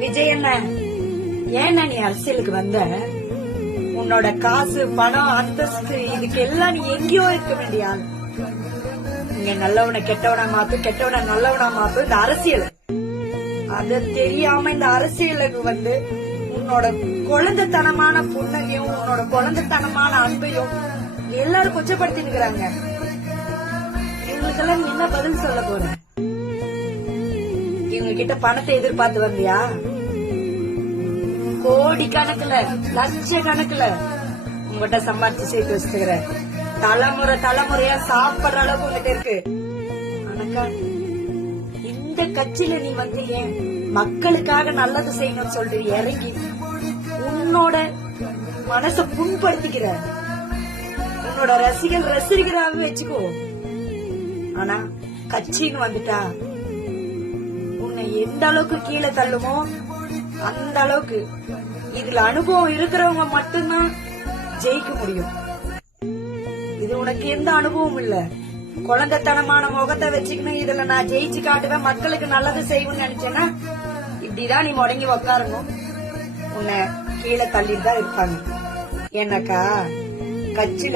விஜய் என்ன ஏன்னா நீ அரசியலுக்கு வந்த? உன்னோட காசு பணம் அந்தஸ்து இதுக்கு எல்லாம் நீ எங்கேயோ இருக்க வேண்டிய ஆள். இங்க நல்லவனை கெட்டவனா மாத்து, கெட்டவனை நல்லவனா மாத்து இந்த அரசியல். அத தெரியாம இந்த அரசியலுக்கு வந்து உன்னோட குழந்தைத்தனமான புன்னகையும் உன்னோட குழந்தைத்தனமான அன்பையும் எல்லாரும் கொச்சப்படுத்தி இருக்கிறாங்க. இவங்களுக்கெல்லாம் நீ என்ன பதில் சொல்ல போற? இவங்க கிட்ட பணத்தை எதிர்பார்த்து வந்தியா? கோடி கணக்குல லட்ச கணக்குல உங்ககிட்ட சம்பாதிச்சு சேர்த்து வச்சுக்கிற தலைமுறை தலைமுறையா சாப்பிடுற அளவுக்கு உங்ககிட்ட இருக்கு. ஆனாக்கா இந்த கட்சியில நீ வந்து ஏன் மக்களுக்காக நல்லது செய்யணும்னு சொல்லிட்டு இறங்கி உன்னோட மனச புண்படுத்திக்கிற? உன்னோட ரசிகராகவே வச்சுக்கோ. ஆனா கட்சின்னு வந்துட்டா உன்னை எந்த அளவுக்கு கீழே தள்ளுமோ அந்த அளவுக்கு இதுல அனுபவம் இருக்கிறவங்க மட்டும்தான் ஜெயிக்க முடியும். இது உனக்கு எந்த அனுபவம் இல்ல. குழந்தைத்தனமான முகத்தை வச்சுக்கணும் இதுல நான் ஜெயிச்சு காட்டுவேன் மக்களுக்கு நல்லது செய்வேன்னு நினைச்சேன்னா இப்படிதான் நீ முடங்கி உக்காரணும். உன்னை கீழே தள்ளிட்டு தான் இருப்பாங்க. ஏன்னாக்கா கட்சி